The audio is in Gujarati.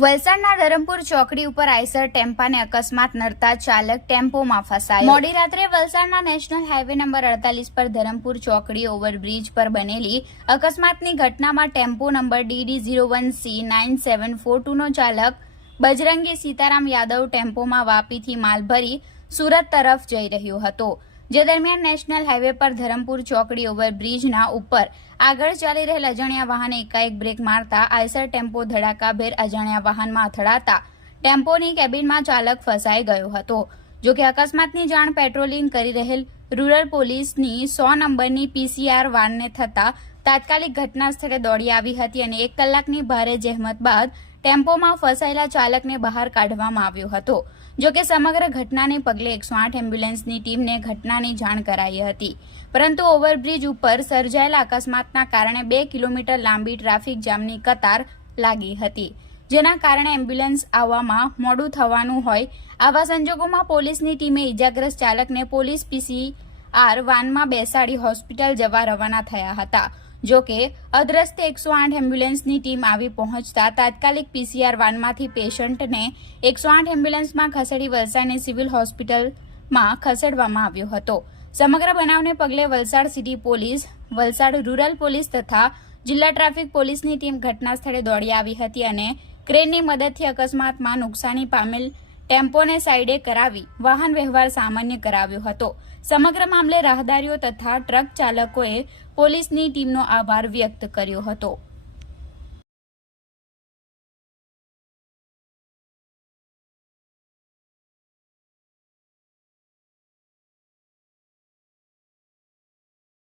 વલસાડના ધરમપુર ચોકડી ઉપર આઈસર ટેમ્પાને અકસ્માત નડતા ચાલક ટેમ્પોમાં ફસાયો। મોડી રાત્રે વલસાડના નેશનલ હાઈવે નંબર 48 પર ધરમપુર ચોકડી ઓવરબ્રિજ પર બનેલી અકસ્માતની ઘટનામાં ટેમ્પો નંબર DD01C9742 નો ચાલક બજરંગી સીતારામ યાદવ ટેમ્પોમાં વાપીથી માલ ભરી સુરત તરફ જઈ રહ્યો હતો। જે દરમિયાન નેશનલ હાઈવે પર ધરમપુર ચોકડી ઓવરબ્રિજના ઉપર આગળ ચાલી રહેલ અજાણ્યા વાહને એકાએક બ્રેક મારતા આઈસર ટેમ્પો ધડાકાભેર અજાણ્યા વાહનમાં અથડાતા ટેમ્પોની કેબિનમાં ચાલક ફસાઈ ગયો હતો। જોકે અકસ્માતની જાણ પેટ્રોલિંગ કરી રહેલ રૂરલ પોલીસની 100 નંબરની PCR વાનને થતા તાત્કાલિક ઘટના સ્થળે દોડી આવી હતી અને 1 કલાકની ભારે જહેમત બાદ ટેમ્પોમાં ફસાયેલા ચાલકને બહાર કાઢવામાં આવ્યો હતો। જોકે સમગ્ર ઘટનાને પગલે 108 એમ્બ્યુલન્સની ટીમને ઘટનાની જાણ કરાઈ હતી, પરંતુ ઓવરબ્રિજ ઉપર સર્જાયેલા અકસ્માતના કારણે 2 કિલોમીટર લાંબી ટ્રાફિક જામની કતાર લાગી હતી, જેના કારણે એમ્બ્યુલન્સ આવવામાં મોડું થવાનું હોય। આવા સંજોગોમાં પોલીસની ટીમે ઇજાગ્રસ્ત ચાલકને પોલીસ PCR વાનમાં બેસાડી હોસ્પિટલ જવા રવાના થયા હતા। જોકે અદ્રસ્તે 108 એમ્બ્યુલન્સની ટીમ આવી પહોંચતા તાત્કાલિક PCR વાનમાંથી પેશન્ટને 108 એમ્બ્યુલન્સમાં ખસેડી વલસાડની સિવિલ હોસ્પિટલમાં ખસેડવામાં આવ્યો હતો। સમગ્ર બનાવને પગલે Valsad city police, Valsad rural police તથા જિલ્લા ટ્રાફિક પોલીસની ટીમ ઘટના સ્થળે દોડી આવી હતી અને ક્રેનની મદદથી અકસ્માતમાં નુકસાની પામેલ ટેમ્પોને સાઈડે કરાવી વાહન વ્યવહાર સામાન્ય કરાવ્યો હતો। સમગ્ર મામલે રાહદારીઓ તથા ટ્રક ચાલકોએ પોલીસની ટીમનો આભાર વ્યક્ત કર્યો હતો।